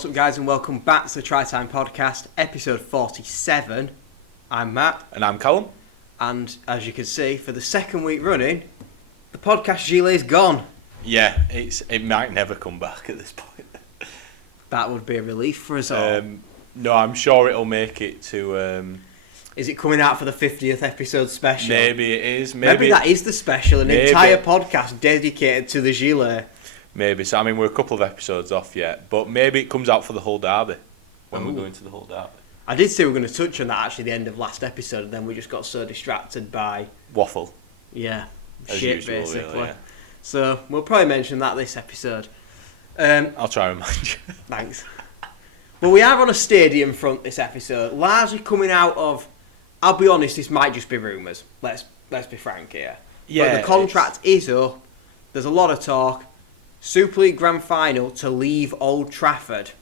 What's up, guys, and welcome back to the Try Time Podcast, episode 47. I'm Matt. And I'm Callum. And as you can see, for the second week running, the podcast gilet is gone. Yeah, it might never come back at this point. That would be a relief for us all. No, I'm sure it'll make it to... Is it coming out for the 50th episode special? Maybe it is. Maybe that is the special, an entire podcast dedicated to the gilet. Maybe. So, I mean, we're a couple of episodes off yet, but maybe it comes out for the whole derby, when we're going to the whole derby. I did say we were going to touch on that actually at the end of last episode, and then we just got so distracted by... Waffle. Yeah, as shit, usual, basically. Really, yeah. So, we'll probably mention that this episode. I'll try and remind you. Thanks. Well, we are on a stadium front this episode, largely coming out of... I'll be honest, this might just be rumours. Let's be frank here. Yeah, but the contract is up. There's a lot of talk. Super League Grand Final to leave Old Trafford.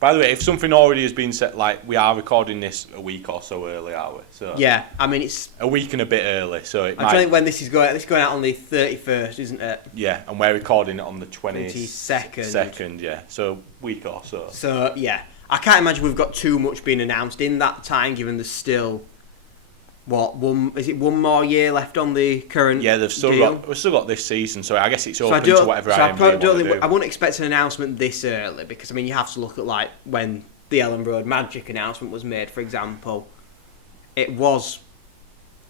By the way, if something already has been set, like, we are recording this a week or so early, are we? So yeah, I mean, it's... a week and a bit early, so it I'm trying to think when this is going. It's going out on the 31st, isn't it? Yeah, and we're recording it on the 22nd. Second, yeah. So, week or so. So, yeah. I can't imagine we've got too much being announced in that time, given there's still... one more year left on the current Yeah, we've still got this season, so I guess it's open to whatever I wouldn't expect an announcement this early, because I mean you have to look at like when the Ellen Road Magic announcement was made, for example. It was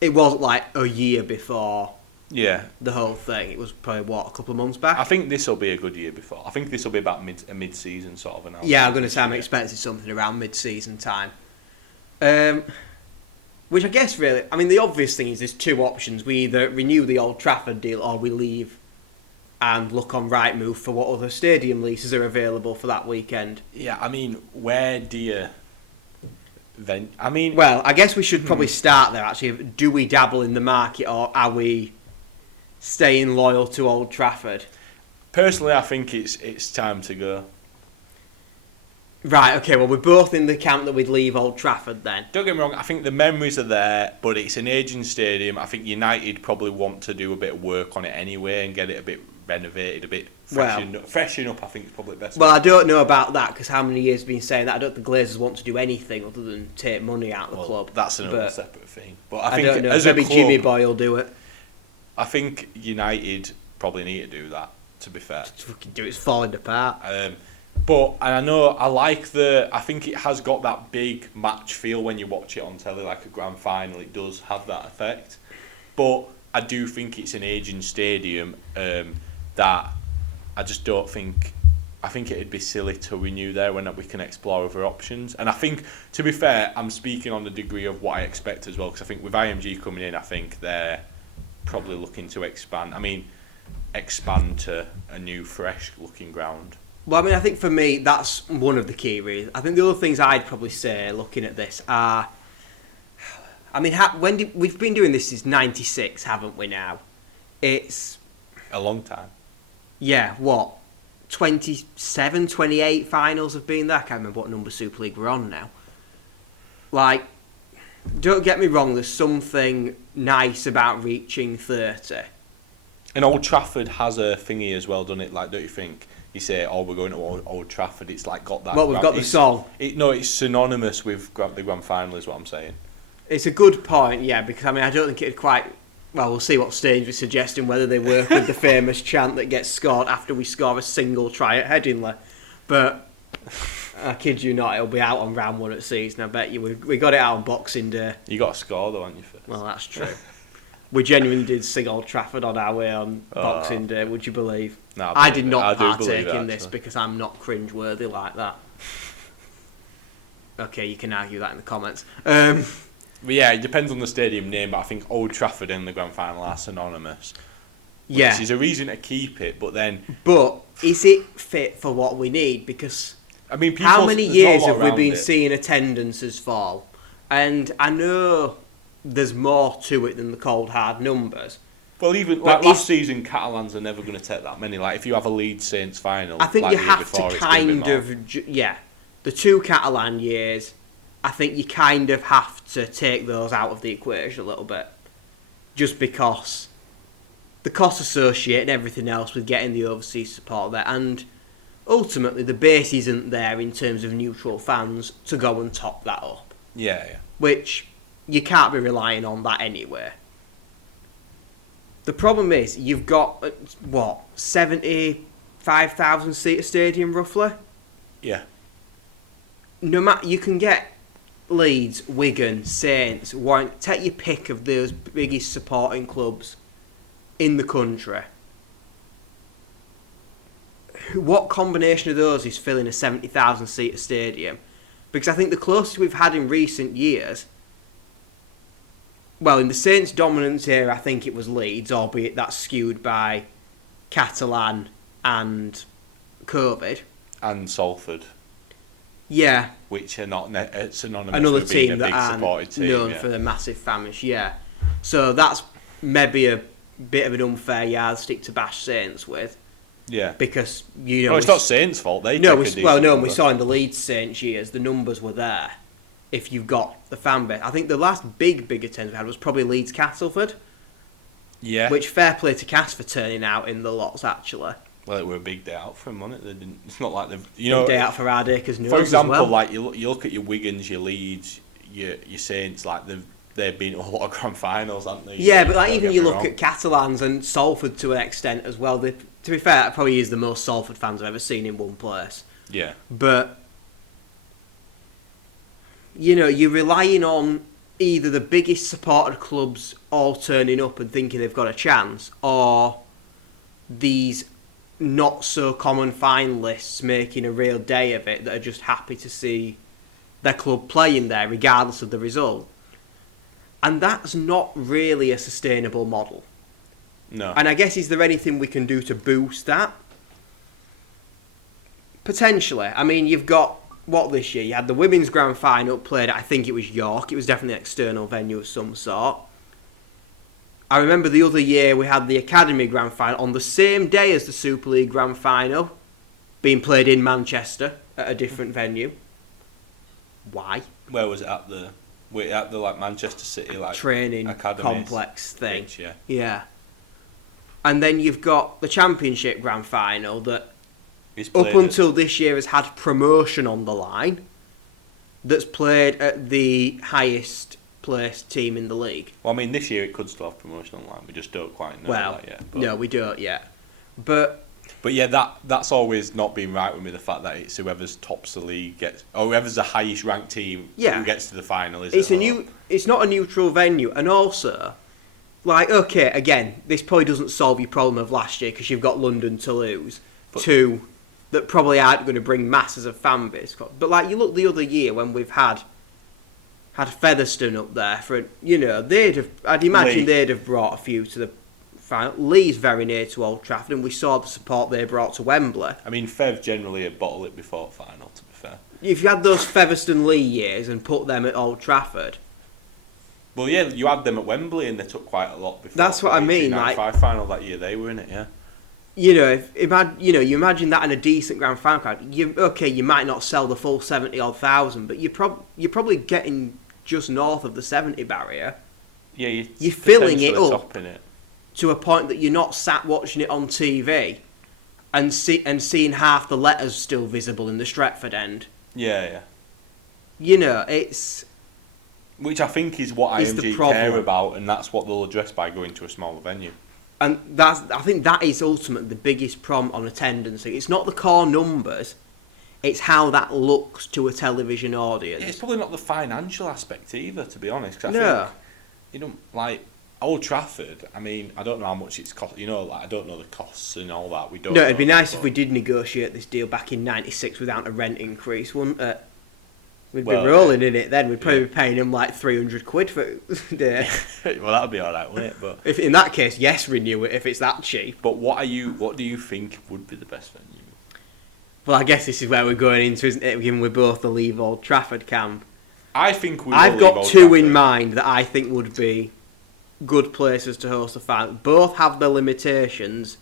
like a year before the whole thing. It was probably a couple of months back. I think this will be a good year before. I think this will be about a mid-season sort of announcement. Yeah, I'm going to say I'm expecting something around mid-season time. Which I guess really, I mean, the obvious thing is there's two options. We either renew the Old Trafford deal or we leave and look on Rightmove for what other stadium leases are available for that weekend. Yeah, I mean, where do you... Well, I guess we should probably start there, actually. Do we dabble in the market or are we staying loyal to Old Trafford? Personally, I think it's time to go. Right, okay, well, we're both in the camp that we'd leave Old Trafford then. Don't get me wrong, I think the memories are there, but it's an ageing stadium. I think United probably want to do a bit of work on it anyway and get it a bit renovated, a bit freshen up, I think is probably the best. Well, I don't know about that, because how many years have been saying that? I don't think the Glazers want to do anything other than take money out of the club. That's another separate thing. But I think don't know, as maybe a club, Jimmy Boy will do it. I think United probably need to do that, to be fair. Just fucking do it, it's falling apart. And I know I think it has got that big match feel when you watch it on telly, like a grand final. It does have that effect. But I do think it's an ageing stadium that I just don't think... I think it'd be silly to renew there when we can explore other options. And I think, to be fair, I'm speaking on the degree of what I expect as well, because I think with IMG coming in, I think they're probably looking to expand. I mean, expand to a new, fresh-looking ground. Well, I mean, I think for me, that's one of the key reasons. I think the other things I'd probably say, looking at this, are... I mean, we've been doing this since '96, haven't we now? It's... a long time. Yeah, what? 27, 28 finals have been there? I can't remember what number Super League we're on now. Like, don't get me wrong, there's something nice about reaching 30. And Old Trafford has a thingy as well, doesn't it? Like, don't you think? You say, "Oh, we're going to Old Trafford." It's like got that. Well, we've got the song. It's synonymous with the grand final, is what I'm saying. It's a good point, yeah, because I mean, I don't think it'd quite. Well, we'll see what Stage is suggesting, whether they work with the famous chant that gets scored after we score a single try at Headingley. But I kid you not, it'll be out on round 1 at season. I bet you we got it out on Boxing Day. You got a score though, haven't you? First? Well, that's true. We genuinely did sing Old Trafford on our way on Boxing Day, would you believe? No, I did not partake in this because I'm not cringe-worthy like that. Okay, you can argue that in the comments. But yeah, it depends on the stadium name, but I think Old Trafford and the grand final are synonymous. Yeah. Which is a reason to keep it, but then... But is it fit for what we need? Because I mean, how many years have we been seeing attendances fall? And I know there's more to it than the cold hard numbers. Well, even last season, Catalans are never going to take that many. Like, if you have a Leeds Saints final, I think like you the year have before, to kind of, the 2 Catalan years, I think you kind of have to take those out of the equation a little bit. Just because the costs associated and everything else with getting the overseas support there. And ultimately the base isn't there in terms of neutral fans to go and top that up. Yeah. Which you can't be relying on that anyway. The problem is you've got 75,000 seater stadium roughly. Yeah. No matter, you can get Leeds, Wigan, Saints, Warren, take your pick of those biggest supporting clubs in the country. What combination of those is filling a 70,000 seater stadium? Because I think the closest we've had in recent years, well, in the Saints' dominance era, I think it was Leeds, albeit that's skewed by Catalan and COVID. And Salford. Yeah. Which are not synonymous Another with being team a that big aren't supported team. known for the massive famish, yeah. So that's maybe a bit of an unfair yardstick to bash Saints with. Yeah. Because, you know... Well, it's not Saints' fault. They we saw in the Leeds Saints years, the numbers were there. If you've got the fan base. I think the last big attendance we had was probably Leeds Castleford. Yeah. Which, fair play to Cass for turning out in the lots, actually. Well, it were a big day out for them, wasn't it? They didn't. It's not like they've. Big day out for Ardacres Nose. For example, as well. like you look at your Wigans, your Leeds, your Saints, like they've been to a lot of grand finals, haven't they? Yeah, but like even you look at Catalans and Salford to an extent as well. To be fair, that probably is the most Salford fans I've ever seen in one place. Yeah. But you know, you're relying on either the biggest supported clubs all turning up and thinking they've got a chance, or these not so common finalists making a real day of it that are just happy to see their club playing there regardless of the result. And that's not really a sustainable model. No. And I guess, is there anything we can do to boost that? Potentially. I mean, you've got, this year? You had the women's grand final played at, I think it was York. It was definitely an external venue of some sort. I remember the other year we had the Academy Grand Final on the same day as the Super League Grand Final, being played in Manchester at a different venue. Why? Where was it at the like Manchester City like training Academies complex thing? Pitch, yeah. Yeah. And then you've got the Championship Grand Final that up until this year has had promotion on the line. That's played at the highest placed team in the league. Well, I mean, this year it could still have promotion online. We just don't quite know that yet. But no, we don't yet. But yeah, that's always not been right with me. The fact that it's whoever's tops the league gets, or whoever's the highest ranked team who gets to the final. It's not a neutral venue, and also, like, okay, again, this probably doesn't solve your problem of last year because you've got London to lose. Two that probably aren't going to bring masses of fan base. But like, you look the other year when we've had Featherstone up there for, you know, I'd imagine they'd have brought a few to the final. Lee's very near to Old Trafford, and we saw the support they brought to Wembley. I mean, Fev generally would bottle it before final, to be fair. If you had those Featherstone Lee years and put them at Old Trafford. Well, yeah, you had them at Wembley and they took quite a lot before. That's what I mean. Like, final that year, they were in it, yeah. You know, you imagine that in a decent grand final crowd. You might not sell the full 70-odd thousand, but you're probably getting just north of the 70 barrier. Yeah, you're filling it up topping it to a point that you're not sat watching it on TV and seeing half the letters still visible in the Stretford end. Yeah. You know, it's... Which I think is what IMG care about, and that's what they'll address by going to a smaller venue. And I think that is ultimately the biggest problem on attendance. It's not the core numbers, it's how that looks to a television audience. Yeah, it's probably not the financial aspect either, to be honest. Cause I think, you know, like Old Trafford, I mean, I don't know how much it's cost. You know, like I don't know the costs and all that. We don't. No, it'd be nice if we did negotiate this deal back in '96 without a rent increase, wouldn't it? We'd be rolling in it then. We'd probably be paying him like 300 quid for a day. Well, that'd be all right, wouldn't it? But if in that case, yes, renew it if it's that cheap. But what do you think would be the best venue? Well, I guess this is where we're going into, isn't it? Given we're both the Leave Old Trafford camp. I think I've got two in mind that I think would be good places to host a final. Both have their limitations,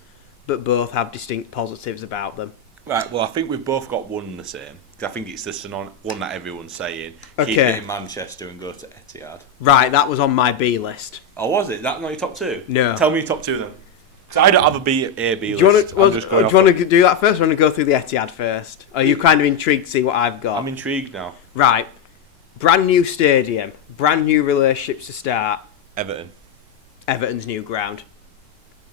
but both have distinct positives about them. Right, well, I think we've both got one the same. I think it's the one that everyone's saying. Okay. Keep it in Manchester and go to Etihad. Right, that was on my B list. Oh, was it? That not your top two? No. Tell me your top two then. Because I don't have a B Do you list. want to do that first? Or want to go through the Etihad first? Are you kind of intrigued to see what I've got? I'm intrigued now. Right. Brand new stadium. Brand new relationships to start. Everton's new ground.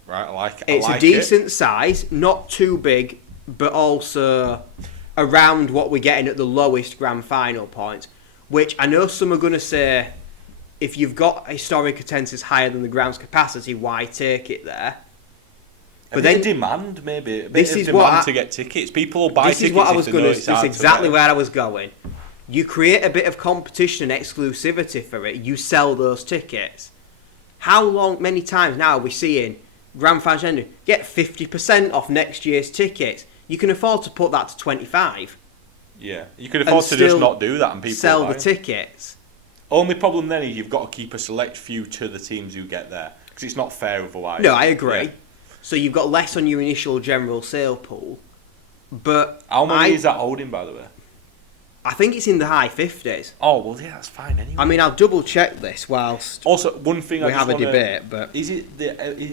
Right, I like it. It's a decent size, not too big, but also around what we're getting at the lowest grand final point. Which I know some are going to say, if you've got historic attendance higher than the ground's capacity, why take it there? But then demand, maybe. This is demand to get tickets. People will buy tickets. This is what I was going to. This is exactly where I was going. You create a bit of competition and exclusivity for it. You sell those tickets. Many times now are we seeing grand finals ending? Get 50% off next year's tickets. You can afford to put that to 25. Yeah, you can afford to just not do that and people sell the tickets. Only problem then is you've got to keep a select few to the teams who get there because it's not fair otherwise. No, I agree. Yeah. So you've got less on your initial general sale pool. But how many is that holding, by the way? I think it's in the high 50s. Oh, well, yeah, that's fine anyway. I mean, I'll double check this whilst also, one thing we have a debate, but...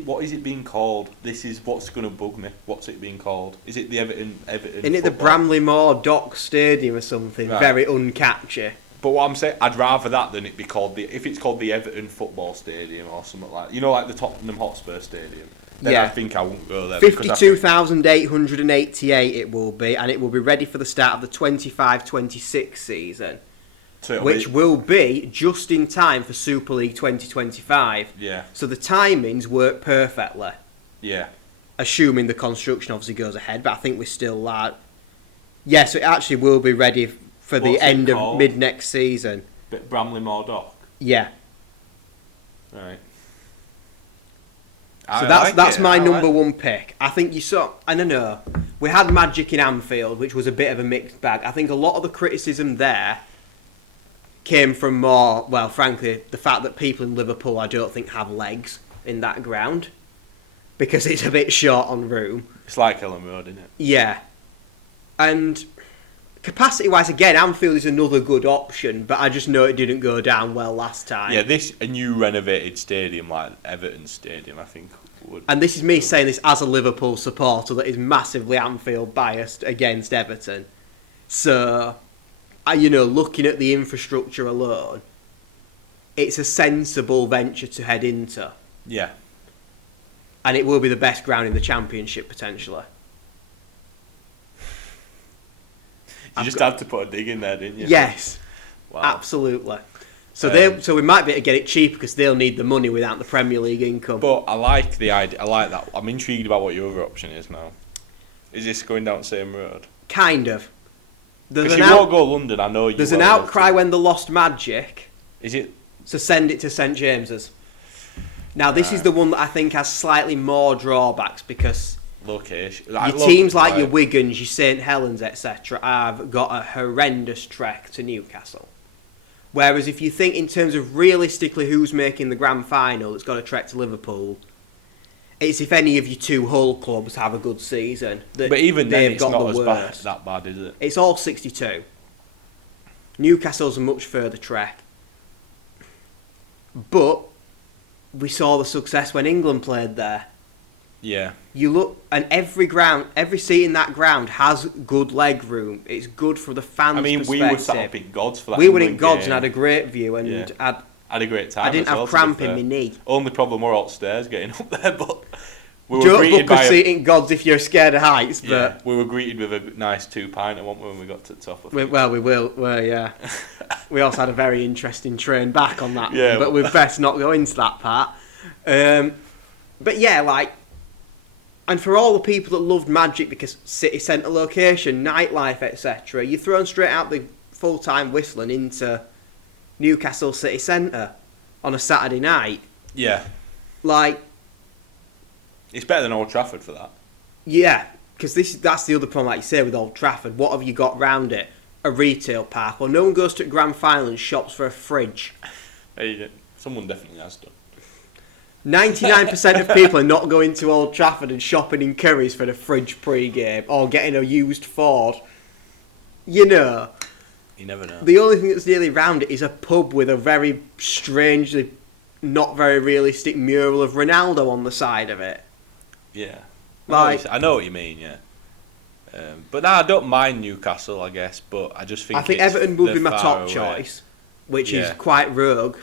What is it being called? This is what's going to bug me. What's it being called? Is it the Everton Isn't it the Bramley Moore Dock Stadium or something? Right. Very uncatchy. But what I'm saying, I'd rather that than it be called if it's called the Everton Football Stadium or something like like the Tottenham Hotspur Stadium. Then I think I won't go there. 52,888 it will be, and it will be ready for the start of the 25-26 season, which will be just in time for Super League 2025. Yeah. So the timings work perfectly. Yeah. Assuming the construction obviously goes ahead, but I think we're still yeah, so it actually will be ready for the end of mid next season. Bramley Moore Dock. Yeah. Right. So that's my number one pick. I think you saw. I don't know. We had Magic in Anfield, which was a bit of a mixed bag. I think a lot of the criticism there came from frankly, the fact that people in Liverpool I don't think have legs in that ground because it's a bit short on room. It's like Ellen Road, isn't it? Yeah, and capacity-wise, again, Anfield is another good option, but I just know it didn't go down well last time. Yeah, a new renovated stadium like Everton Stadium, I think, would... And this is me saying this as a Liverpool supporter that is massively Anfield biased against Everton. So, looking at the infrastructure alone, it's a sensible venture to head into. Yeah. And it will be the best ground in the Championship, potentially. You had to put a dig in there, didn't you? Yes, wow. Absolutely. So so we might be able to get it cheaper because they'll need the money without the Premier League income. But I like the idea. I like that. I'm intrigued about what your other option is now. Is this going down the same road? Kind of. Because you won't go London, I know you. There's an outcry when they lost Magic. Is it? So send it to St James's. Now this is the one that I think has slightly more drawbacks because... Location. Your teams like your Wigans, your St Helens, etc. have got a horrendous trek to Newcastle. Whereas if you think in terms of realistically who's making the grand final that's got a trek to Liverpool, it's if any of your two Hull clubs have a good season. But even then it's not as that bad, is it? It's all 62. Newcastle's a much further trek. But we saw the success when England played there. Yeah. You look, and every seat in that ground has good leg room. It's good for the fans' perspective. We were sat up in Gods for that. We were in Gods and had a great view, and had a great time. I didn't have cramp in my knee. Only problem we're upstairs getting up there, but we were greeted by a seat in Gods if you're scared of heights. But yeah, we were greeted with a nice 2-pinter, weren't we, when we got to the top of it? Well, we will. Well, yeah. We also had a very interesting train back on that, yeah, but we'd best not go into that part. But yeah, and for all the people that loved Magic because city centre location, nightlife, etc., you're thrown straight out the full-time whistling into Newcastle city centre on a Saturday night. Yeah. It's better than Old Trafford for that. Yeah, because that's the other problem, like you say, with Old Trafford. What have you got round it? A retail park. Well, no one goes to a grand final and shops for a fridge. Someone definitely has done. 99% of people are not going to Old Trafford and shopping in Currys for the fridge pre-game or getting a used Ford. You never know. The only thing that's nearly round it is a pub with a very strangely not very realistic mural of Ronaldo on the side of it. Yeah. Like, I know what you mean, yeah. But no, I don't mind Newcastle, I guess, but I just think Everton would be my far top away. choice, which is Yeah. quite rogue.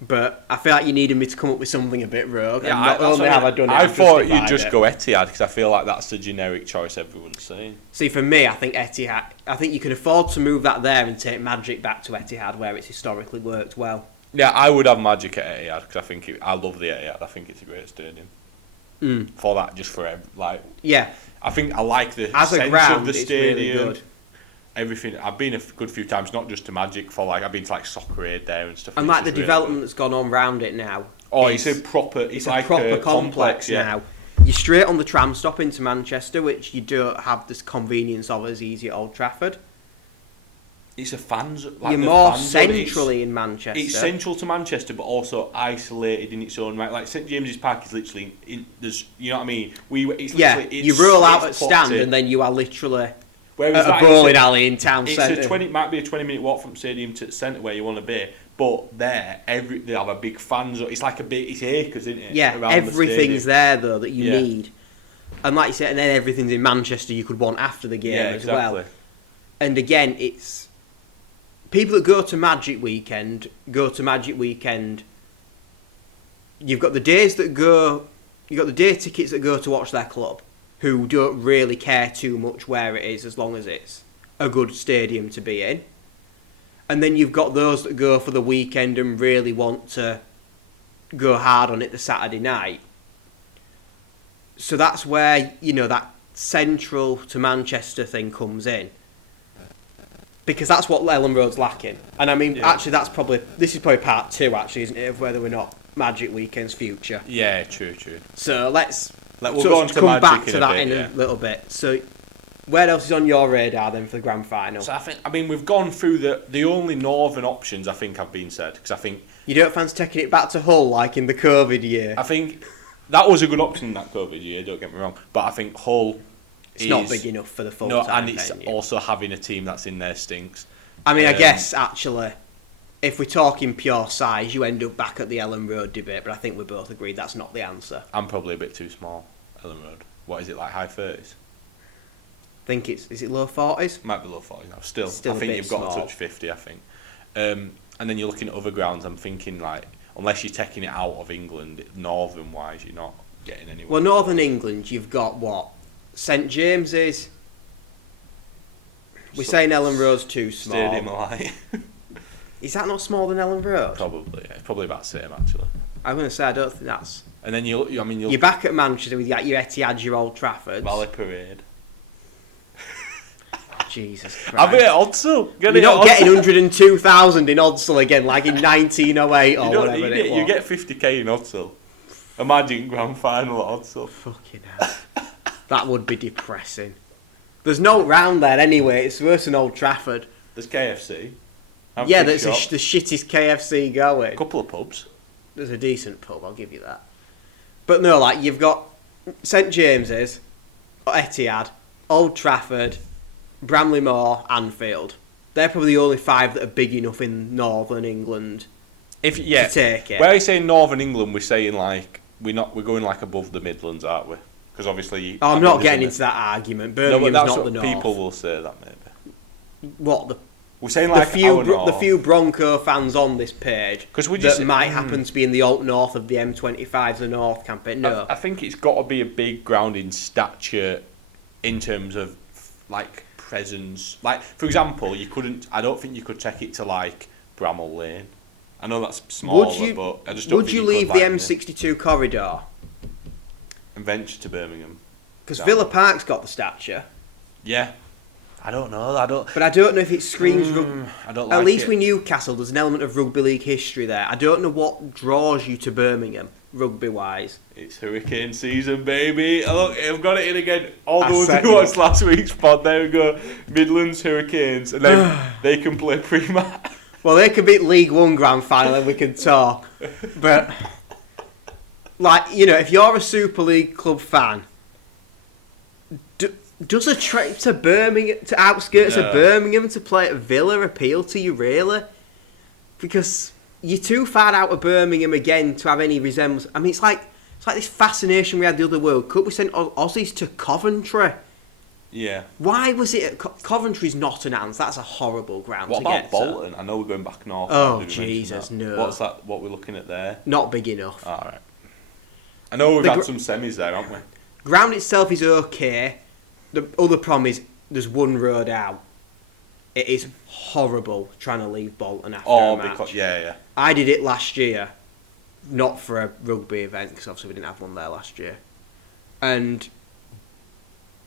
But I feel like you needed me to come up with something a bit rogue. Yeah, and not that's only what have I done it, I I've thought you'd justified just it. go Etihad because I feel like that's the generic choice everyone's saying. See, for me, I think Etihad. I think you can afford to move that there and take Magic back to Etihad, where it's historically worked well. Yeah, I would have Magic at Etihad because I love the Etihad. I think it's a great stadium. For that, just for Yeah, I think I like the as a sense ground, of the it's stadium. really good. Everything. I've been a good few times, not just to Magic, for I've been to Soccer Aid there and stuff. And it's like the just really development good. that's gone on round it now. Oh, it's a proper. It's like proper a complex yeah. now. You're straight on the tram stop into Manchester, which you don't have this convenience of as easy at Old Trafford. It's a fans. You're more centrally in Manchester. It's central to Manchester, but also isolated in its own right. Like St James's Park is literally there's. You know what I mean? You roll out at stand and then you are literally Whereas at a bowling alley in town centre. It might be a 20-minute walk from stadium to the centre where you want to be. But there, they have a big fan zone. It's like it's acres, isn't it? Yeah, around everything's there though that you Yeah. need. And like you said, and then everything's in Manchester you could want after the game as exactly. well. And again, it's people that go to Magic Weekend. You've got the days that go. You've got the day tickets that go to watch their club, who don't really care too much where it is as long as it's a good stadium to be in. And then you've got those that go for the weekend and really want to go hard on it the Saturday night. So that's where, that central to Manchester thing comes in. Because that's what Ellen Road's lacking. And I mean, actually, this is probably part 2, actually, isn't it, of whether we're not Magic Weekend's future. Yeah, true. So We'll go on to come Magic back to in that a bit, in a little bit. So where else is on your radar then for the grand final? So we've gone through the only northern options I think have been said because I think you don't fancy taking it back to Hull like in the COVID year. I think that was a good option in that COVID year. Don't get me wrong, but I think Hull it's not big enough for the full time. No, and it's also having a team that's in there stinks. I mean, I guess actually, if we're talking pure size, you end up back at the Ellen Road debate. But I think we both agreed that's not the answer. I'm probably a bit too small. Ellen Road. What is it, like high 30s? I think is it low 40s? Might be low 40s now. Still I a think bit you've got small. to touch 50, I think. And then you're looking at other grounds, I'm thinking, unless you're taking it out of England, northern-wise, you're not getting anywhere. Well, Northern England, you've got what? St James's. We're saying Ellen Road's too small. Stadium alike. Is that not smaller than Ellen Road? Probably, yeah. Probably about the same, actually. I'm going to say I don't think that's... And then You're back at Manchester with your Etihad, your Old Trafford. Valley Parade. Jesus Christ. I'll be at Odsel. You're not getting 102,000 in Odsel again, like in 1908 or whatever it was. You get 50k in Odsel. Imagine grand final at Odsel. Fucking hell. That would be depressing. There's no round there anyway. It's worse than Old Trafford. There's KFC. Yeah, that's the shittest KFC going. A couple of pubs. There's a decent pub, I'll give you that. But no, you've got St James's, Etihad, Old Trafford, Bramley Moor, Anfield. They're probably the only 5 that are big enough in Northern England to take it. Where I say Northern England, we're saying we're going above the Midlands, aren't we? Because obviously, I'm not getting into that argument. Birmingham's that's not what the North. people will say that maybe. What we're saying the few Bronco fans on this page might happen to be in the alt north of the M25 the North campaign. No, I think it's got to be a big ground in stature, in terms of presence. For example, I don't think you could take it to Bramall Lane. I know that's smaller, but I just don't. Would you leave the M62 corridor and venture to Birmingham? Because Villa Park's got the stature. Yeah. I don't know. But I don't know if it screams. I don't. At least with Newcastle, there's an element of rugby league history there. I don't know what draws you to Birmingham, rugby-wise. It's hurricane season, baby. Look, I've got it in again. All those who watched last week's pod, there we go. Midlands Hurricanes, and then they can play pre-match. Well, they can beat League One grand final, and we can talk. But if you're a Super League club fan. Does a trip to Birmingham, to outskirts of Birmingham to play at Villa appeal to you, really? Because you're too far out of Birmingham again to have any resemblance. I mean, it's like It's like this fascination we had the other World Cup. We sent Aussies to Coventry. Yeah. Why was it? Coventry's not announced. That's a horrible ground What to about get Bolton? I know we're going back north. Oh, Did we mention Jesus, that? no. What's that? What we're looking at there? Not big enough. All right. I know we've had some semis there, haven't we? Ground itself is okay. The other problem is there's one road out. It is horrible trying to leave Bolton after a match. Because yeah. I did it last year, not for a rugby event because obviously we didn't have one there last year, and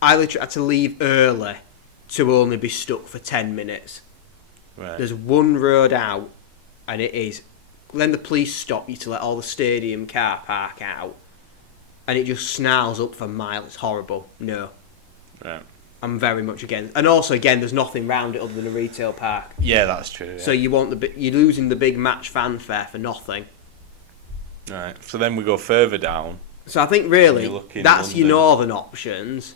I literally had to leave early to only be stuck for 10 minutes. Right. There's one road out, and it is. Then the police stop you to let all the stadium car park out, and it just snarls up for miles. It's horrible. No. Right. I'm very much against. And also, again, there's nothing round it other than a retail park. Yeah, that's true. Yeah. So you're losing the big match fanfare for nothing. Right. So then we go further down. So I think really that's London. your northern options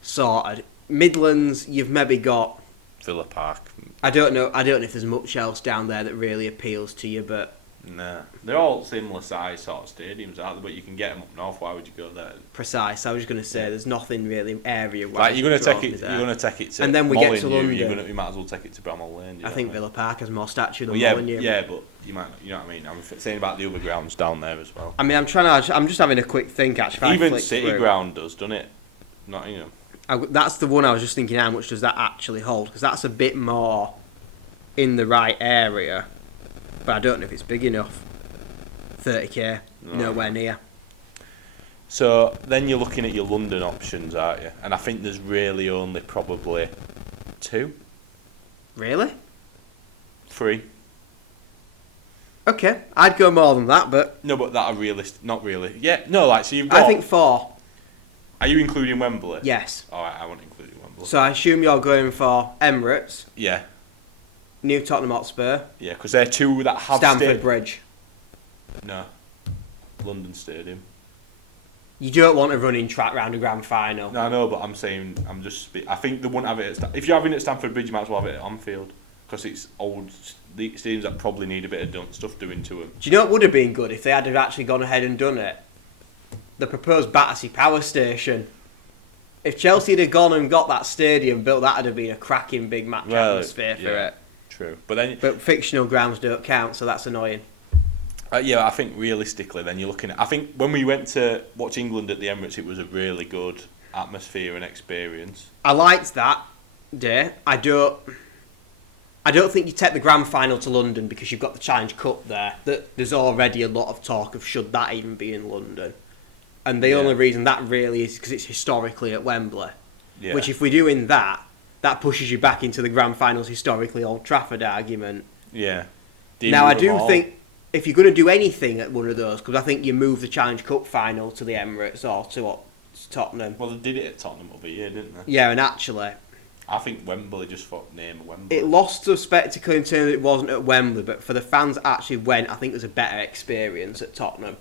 sorted. Midlands, you've maybe got Villa Park. I don't know if there's much else down there that really appeals to you, but Nah, they're all similar size sort of stadiums, aren't they? But you can get them up north. Why would you go there? precise. I was just going to say there's nothing really area wise. Like you're gonna take it. You're gonna take it to. And then we get to Molineux, London. You might as well take it to Bramall Lane. I think Villa Park has more statue than yeah, Molineux. yeah, but you might. You know what I mean? I'm saying about the other grounds down there as well. I mean, I'm just having a quick think actually. If I Even flick City through. Ground does, doesn't it? Not That's the one I was just thinking. How much does that actually hold? Because that's a bit more in the right area, but I don't know if it's big enough. 30k, nowhere near. So then you're looking at your London options, aren't you? And I think there's really only probably 2, Really? 3. Okay, I'd go more than that, but No, but that are realistic. Not really. Yeah, no, like so you've got. I think 4. Are you including Wembley? Yes. All right, I won't include Wembley. So I assume you're going for Emirates, Yeah, New Tottenham Hotspur, yeah, because they're 2 that have Stamford Bridge. No, London Stadium. You don't want a running track round a grand final. No, I know, but I'm saying I think they wouldn't have it. If you're having it at Stamford Bridge, you might as well have it at Anfield because it's old stadiums that probably need a bit of stuff doing to them. Do you know what would have been good if they had actually gone ahead and done it? The proposed Battersea Power Station. If Chelsea had gone and got that stadium built, that would have been a cracking big match atmosphere for it. True, but fictional grounds don't count, so that's annoying. Yeah, I think realistically, then you're looking at. I think when we went to watch England at the Emirates, it was a really good atmosphere and experience. I liked that day. I don't think you take the grand final to London because you've got the Challenge Cup there. There's already a lot of talk of should that even be in London, and the only reason that really is because it's historically at Wembley. Yeah. Which if we're doing that pushes you back into the grand finals historically Old Trafford argument. Yeah. Now I do think if you're going to do anything at one of those, because I think you move the Challenge Cup final to the Emirates or to Tottenham. Well, they did it at Tottenham over year, didn't they? Yeah, and actually, I think Wembley just for name of Wembley. it lost the spectacle in terms of it wasn't at Wembley, but for the fans that actually went, I think it was a better experience at Tottenham.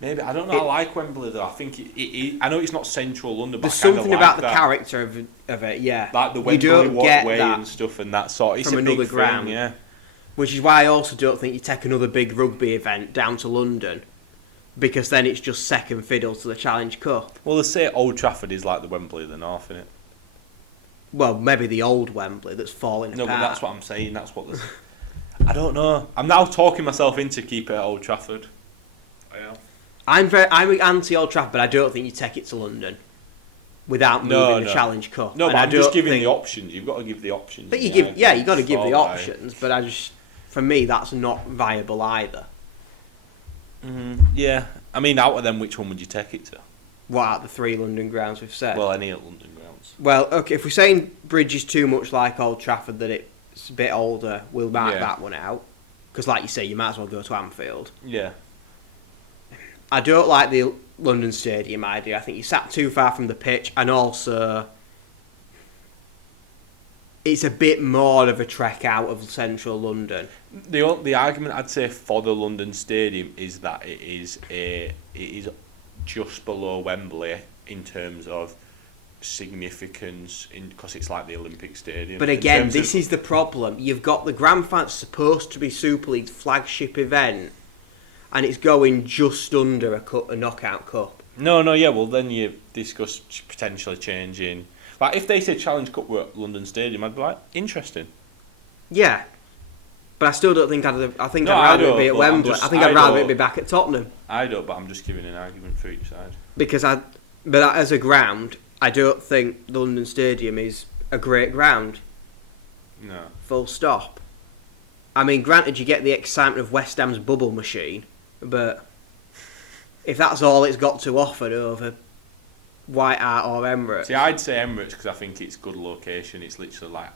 Maybe I don't know. I like Wembley though. I think I know it's not central London, but There's I kinda something like about the that. character of it, yeah. Like the You Wembley don't get walkway that and stuff and that sort. It's from a another big ground. thing, yeah. Which is why I also don't think you take another big rugby event down to London, because then it's just second fiddle to the Challenge Cup. Well, they say Old Trafford is like the Wembley of the North, innit? Well, maybe the old Wembley that's falling No, apart. but that's what I'm saying. That's what. I don't know. I'm now talking myself into keep it at Old Trafford. Yeah. I'm anti Old Trafford, but I don't think you take it to London without moving the Challenge Cup. No, And but I'm just giving think- the options. You've got to give the options. But you got to give the options. But for me, that's not viable either. Yeah, I mean, out of them, which one would you take it to? What out of the 3 London grounds we've said? Well, any at London grounds. Well, okay, if we're saying Bridge is too much like Old Trafford, that it's a bit older, we'll mark that one out. Because, like you say, you might as well go to Anfield. Yeah. I don't like the London Stadium idea. I think you sat too far from the pitch, and also it's a bit more of a trek out of central London. The argument I'd say for the London Stadium is that it is just below Wembley in terms of significance, because it's like the Olympic Stadium. But again, this is the problem. You've got the Grand Final supposed to be Super League's flagship event, and it's going just under a knockout cup. No, yeah. Well, then you discuss potentially changing. Like if they said Challenge Cup were at London Stadium, I'd be like, interesting. Yeah, but I still don't think I think No, I'd I rather it don't, be at but Wembley. I'm just- I think I I'd rather it don't- be back at Tottenham I don't, but I'm just giving an argument for each side. because but as a ground, I don't think the London Stadium is a great ground. No. Full stop. I mean, granted, you get the excitement of West Ham's bubble machine, but if that's all it's got to offer over White Hart or Emirates, See, I'd say Emirates because I think it's good location. It's literally like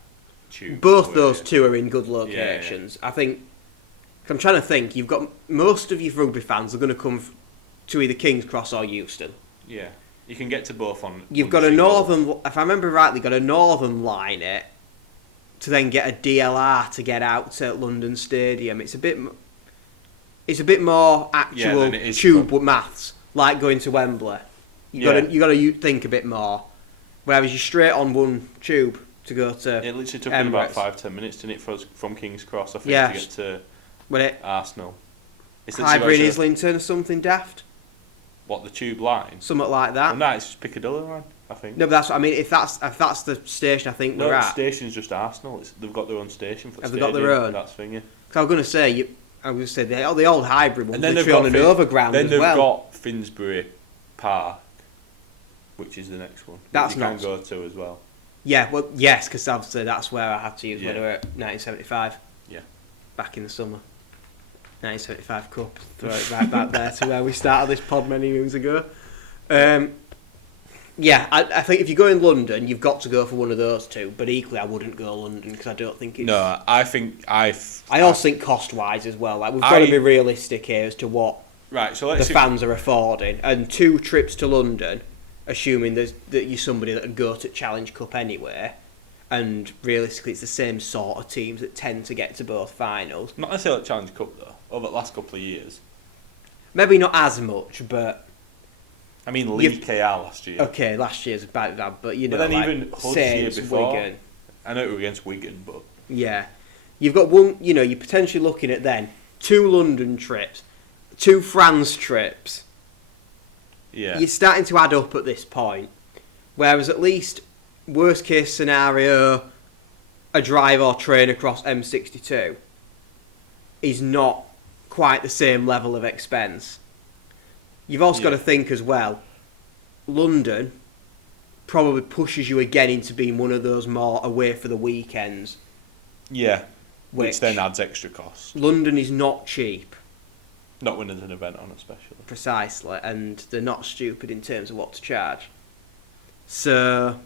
tube. both away. those two are in good locations. I think. 'Cause I'm trying to think. You've got most of your rugby fans are going to come to either King's Cross or Euston. Yeah, you can get to both on. You've on got a singles. northern. If I remember rightly, got a northern line it to then get a DLR to get out to London Stadium. It's a bit more actual than it is tube from- maths, like going to Wembley. You Yeah. got to think a bit more. Whereas you're straight on one tube to go to It literally took them about Emirates. 5-10 minutes, didn't it, for us from King's Cross? I think Yeah. to get to When it Arsenal. It's literally Highbury and about- Islington or something daft, What, the tube line? something like Well, that. no, it's just Piccadilly line, I think. No, but that's what I mean. If that's the station, I think No, we're the at. station's just Arsenal. They've got their own station for the Have they got their stadium, own? That's thingy. Cause I was going to say, the old hybrid one And was then they've literally got on an overground Then as they've well. got Finsbury Park, which is the next one. That's you can not- go to as well. Yeah, well, yes, because obviously that's where I had to use Yeah. when we were at 1975. Yeah. Back in the summer. 1975 Cup. Throw it right back there to where we started this pod many moons ago. Yeah, I think if you go in London, you've got to go for one of those two. But equally, I wouldn't go London because I don't think it's. No, I think I also think cost-wise as well. Like we've got to be realistic here as to what Right, so the let's see. fans are affording, and 2 trips to London, assuming that you're somebody that would go to Challenge Cup anyway, and realistically, it's the same sort of teams that tend to get to both finals. Not necessarily Challenge Cup, though, over the last couple of years. Maybe not as much, but I mean, League KR last year. okay, last year's bad, but you know, But then like even Hud's Saints, year before. Wigan, I know it was against Wigan, but yeah, you've got one. You know, you're potentially looking at then 2 London trips, 2 France trips. yeah. You're starting to add up at this point. Whereas at least, worst case scenario, a drive or train across M62 is not quite the same level of expense. You've also got to think as well, London probably pushes you again into being one of those more away for the weekends. Yeah. Which Which then adds extra cost. London is not cheap, Not when there's an event on, especially. precisely, and they're not stupid in terms of what to charge. So,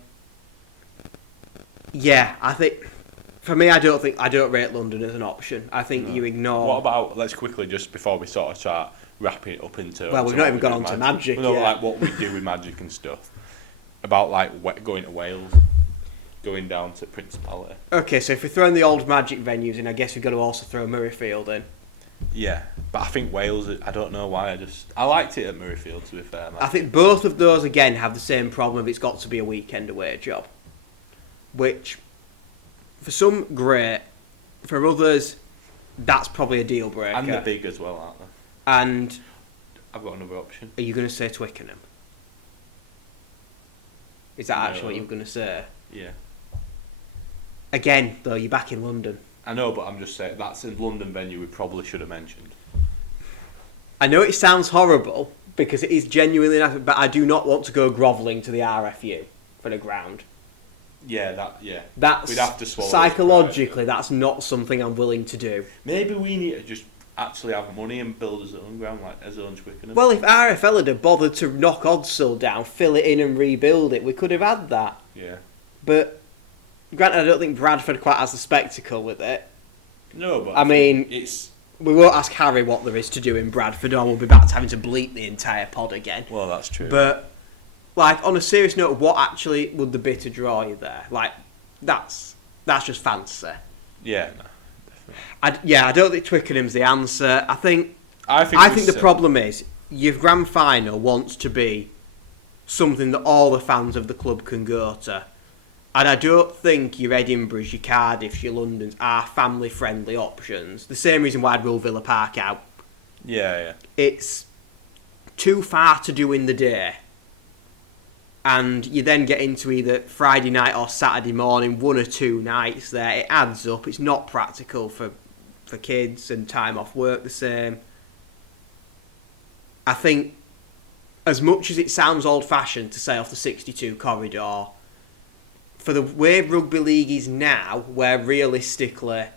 yeah, I think for me, I don't rate London as an option. I think No. you ignore. What about, let's quickly, just before we sort of start wrapping it up into... Well, we've not what even we gone do on with to Magic No, yet. like what we do with Magic and stuff. About, like, going to Wales. Going down to Principality. Okay, so if we're throwing the old Magic venues in, I guess we've got to also throw Murrayfield in. Yeah. But I think Wales, I don't know why, I liked it at Murrayfield, to be fair. I think both of those, again, have the same problem of it's got to be a weekend away job. Which, for some, great. For others, that's probably a deal breaker. And they're big as well, aren't they? And I've got another option. are you going to say Twickenham? Is that actually what No. you're going to say? Yeah. Again, though, you're back in London. I know, but I'm just saying, that's a London venue we probably should have mentioned. I know it sounds horrible, because it is genuinely nice, but I do not want to go grovelling to the RFU for the ground. Yeah, That's we'd have to swallow it, psychologically, that's not something I'm willing to do. Maybe we need to just actually have money and build his own ground, like his own Twickenham. Well, if RFL had bothered to knock Oddsall down, fill it in and rebuild it, we could have had that. Yeah. But, granted, I don't think Bradford quite has the spectacle with it. No, but I mean, it's we won't ask Harry what there is to do in Bradford, or we'll be back to having to bleep the entire pod again. well, that's true. But, like, on a serious note, what actually would the bit to draw you there? Like, that's just fancy. yeah, no. I don't think Twickenham's the answer. I think I think the problem is your grand final wants to be something that all the fans of the club can go to. And I don't think your Edinburghs, your Cardiffs, your Londons are family-friendly options. The same reason why I'd rule Villa Park out. Yeah. It's too far to do in the day. And you then get into either Friday night or Saturday morning, 1 or 2 nights there. It adds up. It's not practical for kids, and time off work the same. I think, as much as it sounds old-fashioned to say off the 62 corridor, for the way rugby league is now, where realistically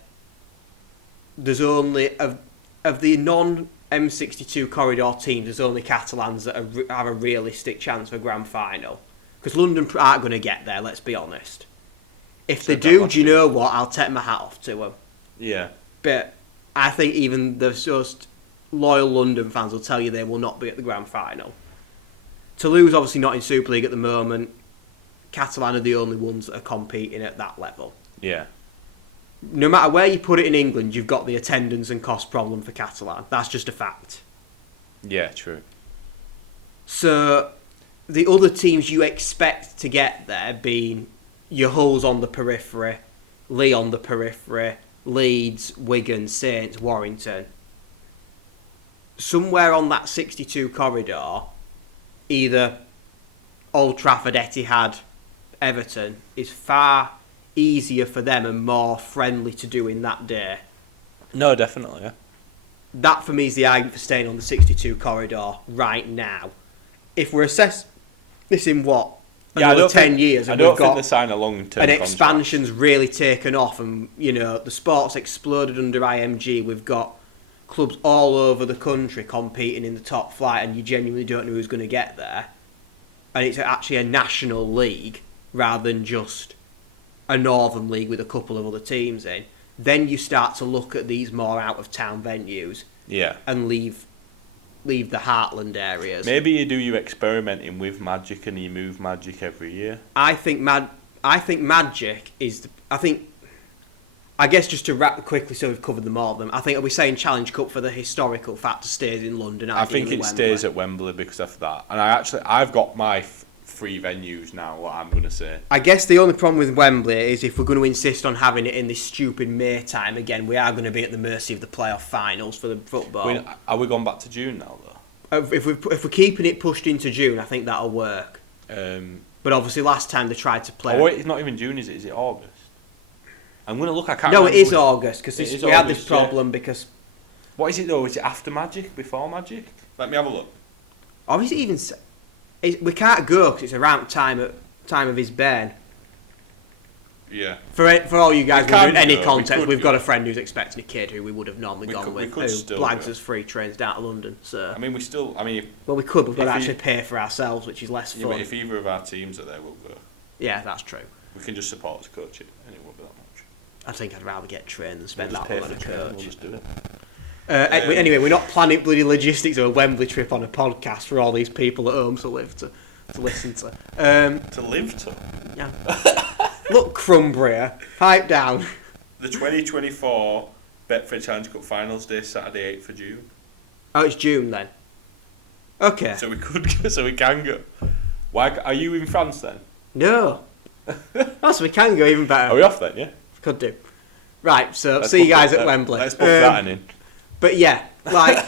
there's only, of the non-M62 corridor teams, there's only Catalans that have a realistic chance for grand final. Because London aren't going to get there, let's be honest. If they do, do you know what? I'll take my hat off to them. Yeah. But I think even the just loyal London fans will tell you they will not be at the grand final. Toulouse obviously not in Super League at the moment. Catalan are the only ones that are competing at that level. Yeah. No matter where you put it in England, you've got the attendance and cost problem for Catalan. That's just a fact. Yeah, true. So, the other teams you expect to get there being your Hulls on the periphery, Lee on the periphery, Leeds, Wigan, Saints, Warrington. Somewhere on that 62 corridor, either Old Trafford, Etihad, Everton, is far easier for them and more friendly to do in that day. No, definitely, yeah. That for me is the argument for staying on the 62 corridor right now. If we're assessing this in what? Another 10 years, and I don't we've got think they sign a long-term an contract. expansion's really taken off, and the sport's exploded under IMG. We've got clubs all over the country competing in the top flight, and you genuinely don't know who's going to get there. And it's actually a national league rather than just a northern league with a couple of other teams in. Then you start to look at these more out-of-town venues, and leave the heartland areas. Maybe you do your experimenting with Magic and you move Magic every year. I think Magic is I guess just to wrap quickly, so we've covered them all of them. I think, are we saying Challenge Cup for the historical factor stays in London? I think it stays at Wembley because of that. And I've got my 3 venues now, what I'm going to say. I guess the only problem with Wembley is if we're going to insist on having it in this stupid May time again, we are going to be at the mercy of the playoff finals for the football. Are we going back to June now, though? If we're keeping it pushed into June, I think that'll work. But obviously last time they tried to play... Oh, wait, it's not even June, is it? Is it August? I'm going to look, I can't No, remember. it is August, because we had this problem because... What is it, though? Is it after Magic, before Magic? Let me have a look. Or is it even... We can't go because it's around time of his burn. Yeah. For all you guys wondering, any go, context, we've got a friend who's expecting a kid who we would have normally gone with, who blags go. us free trains down to London. So well, we could. We've got to actually pay for ourselves, which is less fun. But if either of our teams are there, we'll go. Yeah, that's true. We can just support to coach it, and it won't be that much. I think I'd rather get trained than spend that on a coach. We'll just do it. Anyway, we're not planning bloody logistics of a Wembley trip on a podcast for all these people at home to listen to. To live to? Yeah. Look, Crumbria, pipe down. The 2024 Betfred Challenge Cup Finals Day, Saturday, 8th of June. Oh, it's June then. Okay. So we can go. Why are you in France then? No. Oh, so we can go even better. Are we off then? Yeah. Could do. Right. So see you guys at Wembley. Let's book that in. But yeah, like.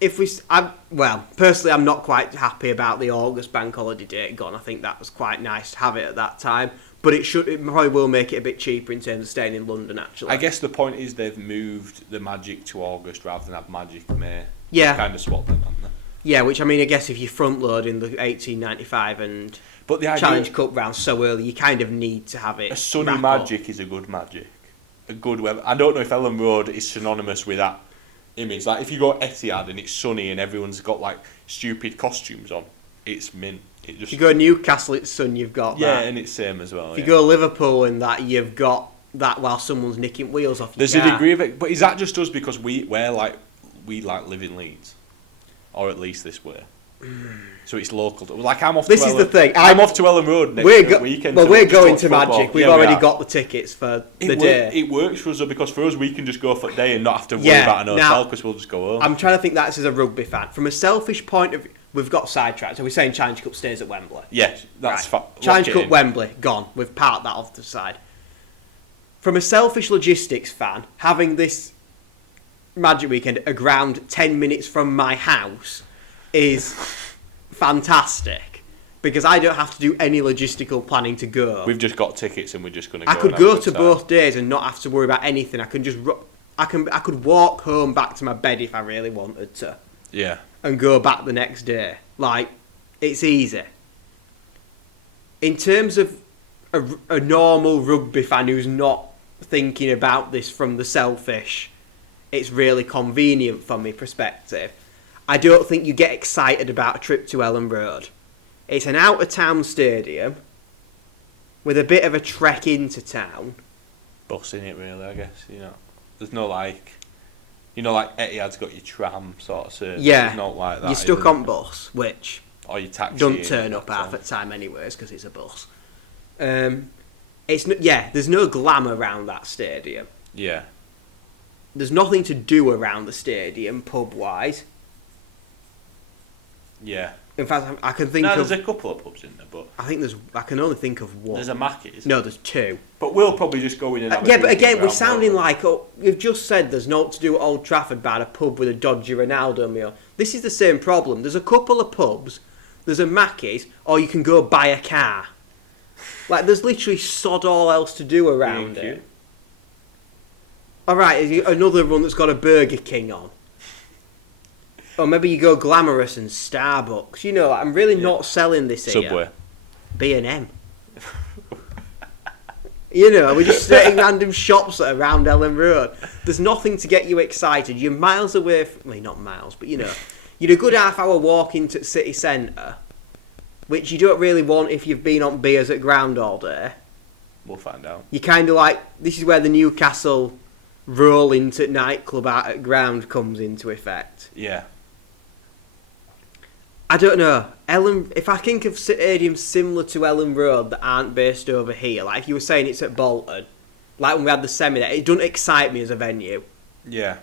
Personally, I'm not quite happy about the August bank holiday date gone. I think that was quite nice to have it at that time, but it probably will make it a bit cheaper in terms of staying in London. Actually, I guess the point is they've moved the Magic to August rather than have Magic May. Yeah, kind of swapped them, haven't they? Yeah, which I guess if you front load in the 1895 and Challenge Cup round so early, you kind of need to have it. A sunny Magic is a good Magic, a good weather. I don't know if Ellen Road is synonymous with that image. Like if you go Etihad and it's sunny and everyone's got like stupid costumes on, it's mint. If you go Newcastle, it's sun. You've got that. And it's same as well. If you go Liverpool and that, you've got that while someone's nicking wheels off your There's car. a degree of it, but is that just us because we live in Leeds, or at least this way? So it's local. Like I'm off. This is the thing. I'm off to Ellen Road next weekend. Well, we're going to Magic. We've already got the tickets for the day. It works for us though, because for us we can just go for the day and not have to worry about an hotel because we'll just go home. I'm trying to think that as a rugby fan. From a selfish point of view, we've got sidetracked. So we're saying Challenge Cup stays at Wembley. Yes, that's Challenge Cup Wembley gone. We've parked that off to the side. From a selfish logistics fan, having this Magic Weekend, a ground 10 minutes from my house is fantastic because I don't have to do any logistical planning to go. We've just got tickets and we're just going to go. I could go to both days and not have to worry about anything. I can just I could walk home back to my bed if I really wanted to. Yeah. And go back the next day. Like, it's easy. In terms of a normal rugby fan who's not thinking about this from the selfish, it's really convenient from my perspective. I don't think you get excited about a trip to Ellen Road. It's an out-of-town stadium with a bit of a trek into town. Busing it, really, I guess. There's no like Etihad's got your tram sort of service. Yeah, it's not like that. You're stuck on bus, which or your taxi don't turn up half the time anyways because it's a bus. There's no glamour around that stadium. Yeah. There's nothing to do around the stadium pub-wise. Yeah. In fact, I can think of... there's a couple of pubs in there, but... I can only think of one. There's a Mackey's. No, there's two. But we'll probably just go in and have a but again, we're round sounding like... we've just said there's naught to do at Old Trafford about a pub with a dodgy Ronaldo meal. This is the same problem. There's a couple of pubs, there's a Mackey's, or you can go buy a car. Like, there's literally sod all else to do around it. Alright, another one that's got a Burger King on. Or maybe you go glamorous and Starbucks. I'm really not selling this here. Subway. B&M. We're just setting random shops that are around Ellen Road. There's nothing to get you excited. You're miles away from... Well, not miles, but you're a good half-hour walk into city centre, which you don't really want if you've been on beers at ground all day. We'll find out. You kind of like... This is where the Newcastle roll into nightclub out at ground comes into effect. Yeah. I don't know. If I think of stadiums similar to Ellen Road that aren't based over here, like if you were saying it's at Bolton, like when we had the semi there, it doesn't excite me as a venue. Yeah.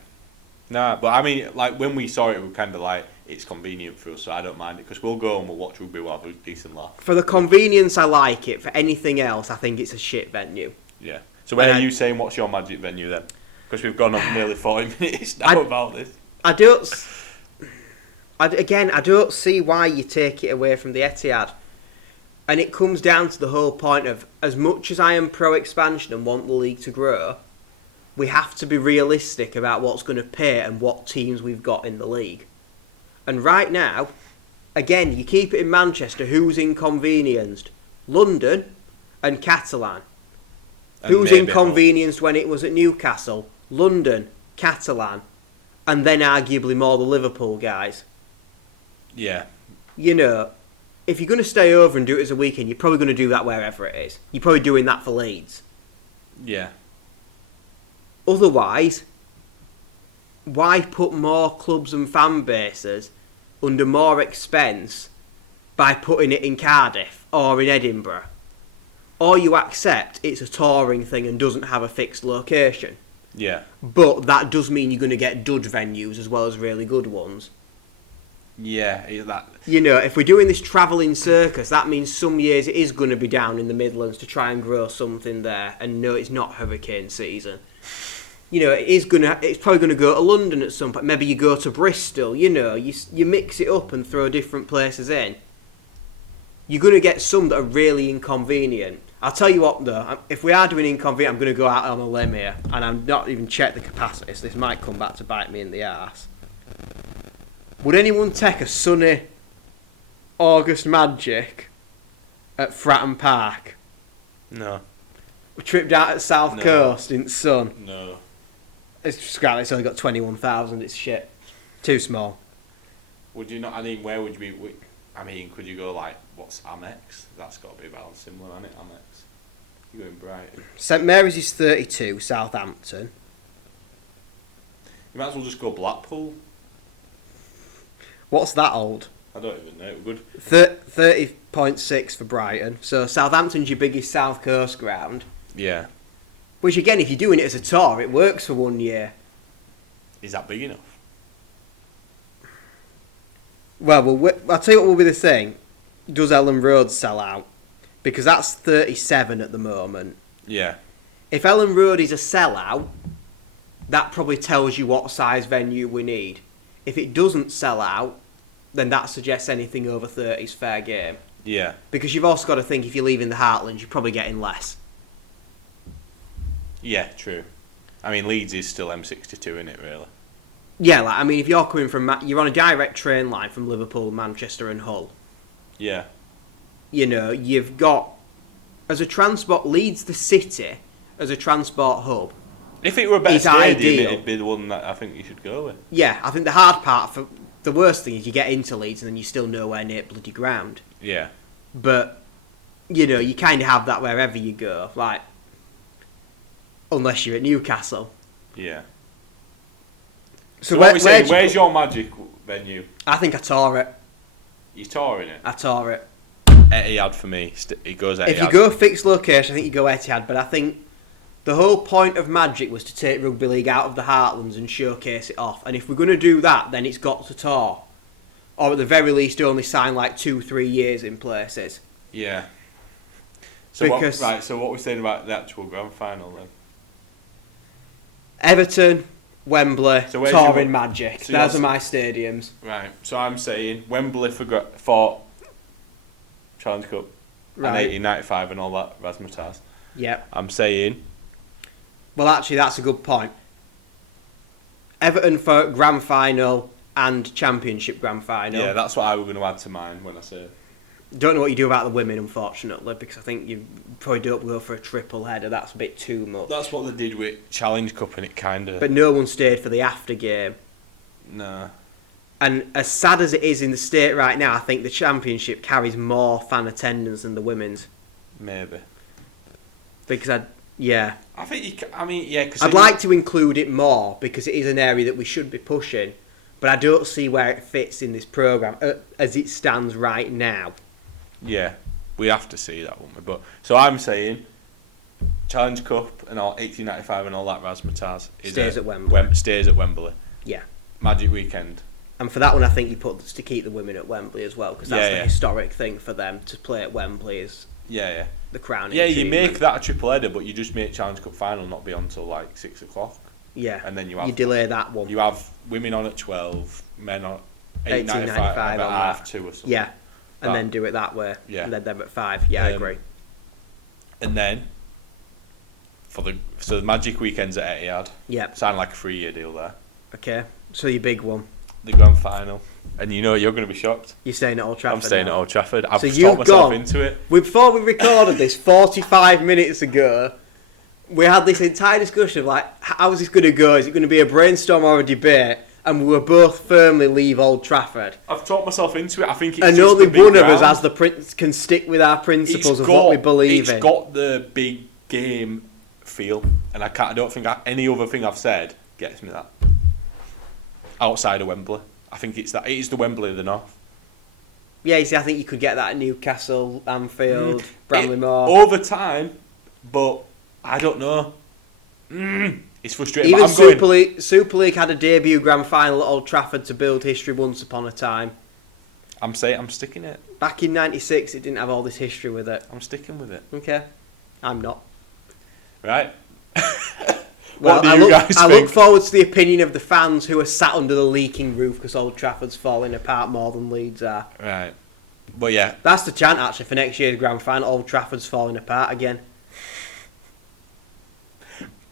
No, but I mean, like when we saw it, we were kind of like, it's convenient for us, so I don't mind it, because we'll go and we'll watch rugby, we'll have a decent laugh. For the convenience, I like it. For anything else, I think it's a shit venue. Yeah. So where are you saying, what's your magic venue then? Because we've gone on nearly 40 minutes now about this. I don't see why you take it away from the Etihad. And it comes down to the whole point of, as much as I am pro-expansion and want the league to grow, we have to be realistic about what's going to pay and what teams we've got in the league. And right now, again, you keep it in Manchester, who's inconvenienced? London and Catalan. Who's inconvenienced when it was at Newcastle? London, Catalan, and then arguably more the Liverpool guys. Yeah. If you're going to stay over and do it as a weekend, you're probably going to do that wherever it is. You're probably doing that for Leeds. Yeah. Otherwise, why put more clubs and fan bases under more expense by putting it in Cardiff or in Edinburgh? Or you accept it's a touring thing and doesn't have a fixed location. Yeah. But that does mean you're going to get dud venues as well as really good ones. Yeah, that. If we're doing this travelling circus, that means some years it is going to be down in the Midlands to try and grow something there. And no, it's not hurricane season. It's probably going to go to London at some point. Maybe you go to Bristol. You mix it up and throw different places in. You're going to get some that are really inconvenient. I'll tell you what though, if we are doing inconvenient, I'm going to go out on a limb here, and I'm not even checked the capacity, so this might come back to bite me in the arse. Would anyone take a sunny August Magic at Fratton Park? No. A trip down at South Coast in sun? No. It's only got 21,000, it's shit. Too small. Would you not, where would you be, could you go what's Amex? That's got to be about similar, hasn't it, Amex? You're going Brighton. St Mary's is 32, Southampton. You might as well just go Blackpool. What's that old? I don't even know. Good. 30.6 for Brighton. So Southampton's your biggest South Coast ground. Yeah. Which again, if you're doing it as a tour, it works for 1 year. Is that big enough? Well, I'll tell you what will be the thing. Does Ellen Road sell out? Because that's 37 at the moment. Yeah. If Ellen Road is a sellout, that probably tells you what size venue we need. If it doesn't sell out, then that suggests anything over 30 is fair game. Yeah. Because you've also got to think if you're leaving the Heartlands, you're probably getting less. Yeah, true. I mean, Leeds is still M62, isn't it, really? Yeah, like, I mean, if you're coming from... You're on a direct train line from Liverpool, Manchester and Hull. Yeah. You know, you've got... As a transport... Leeds, the city, as a transport hub... If it were a better It's stadium, ideal. it'd be the one that I think you should go with. Yeah, I think the hard part... for the worst thing is you get into Leeds and then you're still nowhere near bloody ground. Yeah. But, you know, you kind of have that wherever you go. Like... Unless you're at Newcastle. Yeah. So what are we saying? where'd Where's your Magic venue? I think I tore it. You touring it? I tore it. Etihad for me. It goes Etihad. If you go fixed location, I think you go Etihad. But I think the whole point of Magic was to take rugby league out of the Heartlands and showcase it off. And if we're going to do that, then it's got to tour. Or at the very least, only sign like 2-3 years in places. Yeah. So Because- so what we're saying about the actual grand final then? Everton, Wembley, So where's touring your- Magic. so Those yours- are my stadiums. Right. So I'm saying Wembley for Challenge Cup and Right. 1895 and all that razzmatazz. Yep. I'm saying Well, actually, that's a good point. Everton for grand final and championship grand final. yeah, that's what I was going to add to mine when I say. Don't know what you do about the women, unfortunately, because I think you probably don't go for a triple header. That's a bit too much. That's what they did with Challenge Cup, and it kind of. But no one stayed for the after game. No. And as sad as it is in the state right now, I think the championship carries more fan attendance than the women's. Maybe. Because I think you. I mean, yeah. Cause I'd like to include it more because it is an area that we should be pushing. But I don't see where it fits in this programme as it stands right now. Yeah, we have to see that, won't we? But so I'm saying, Challenge Cup and all 1895 and all that razzmatazz Stays at Wembley. Stays at Wembley. Yeah. Magic Weekend. And for that one, I think you put to keep the women at Wembley as well, because that's Yeah, the yeah. historic thing for them to play at Wembley is Yeah. the crowning. Yeah, you achievement. make that a triple header, but you just make Challenge Cup final not be on till like 6 o'clock. Yeah, And then you delay that one. You have women on at 12, men on 1895 1895 on at half that. 2 or something. Yeah, and That- then do it that way. Yeah. And then them at 5. Yeah, I Um, agree. And then for the Magic Weekends at Etihad, Yeah. sound like a 3-year deal there. Okay. So your big one. The grand final, and you know you're going to be shocked. You're staying at Old Trafford. I'm staying now. at Old Trafford. I've So talked you've myself gone- into it. Before we recorded this 45 minutes ago, we had this entire discussion of like, how is this going to go? Is it going to be a brainstorm or a debate? And we were both firmly leave Old Trafford. I've talked myself into it. I think it's And just only the big one of us ground. has the can stick with our principles It's of what we believe It's in. got the big game feel, and I don't think any other thing I've said gets me that. Outside of Wembley, I think it's that. It is the Wembley of the North. Yeah, you see, I think you could get that at Newcastle, Anfield, Bramley-Moore. Over time, but I don't know. It's frustrating. Even but I'm going. Super League had a debut grand final at Old Trafford to build history once upon a time. I'm sticking it. Back in '96, it didn't have all this history with it. I'm sticking with it. Okay, I'm not. Right. Well, What do you guys I think? look forward to the opinion of the fans who are sat under the leaking roof because Old Trafford's falling apart more than Leeds are. Right. But yeah, That's the chant actually for next year's grand final. Old Trafford's falling apart again.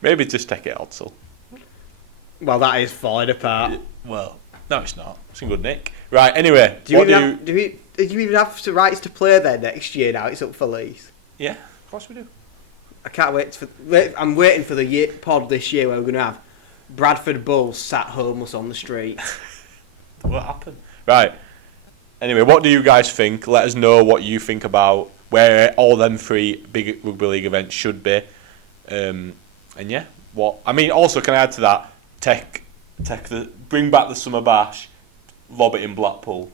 maybe just take it Odsal. Well, that is falling apart. Well, no, it's not. It's in good nick. Right. Anyway, Do you even have the rights to play there next year now? It's up for lease. Yeah, of course we do. I can't wait I'm waiting for the pod this year where we're going to have Bradford Bulls sat homeless on the street. What happened? Right. Anyway, what do you guys think? Let us know what you think about where all them 3 big rugby league events should be. And yeah, what I mean. Also, can I add to that? Bring back the summer bash, lob it in Blackpool.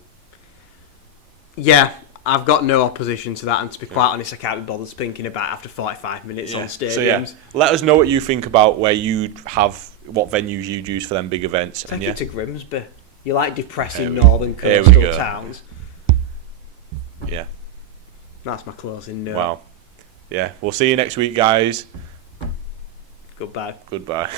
Yeah, I've got no opposition to that, and to be quite honest, I can't be bothered thinking about it after 45 minutes on stadiums. So yeah, let us know what you think about where you have what venues you'd use for them big events. Take And yeah, it to Grimsby. You like depressing Here northern we coastal go. towns. yeah, That's my closing note. wow, yeah. We'll see you next week, guys. Goodbye. Goodbye.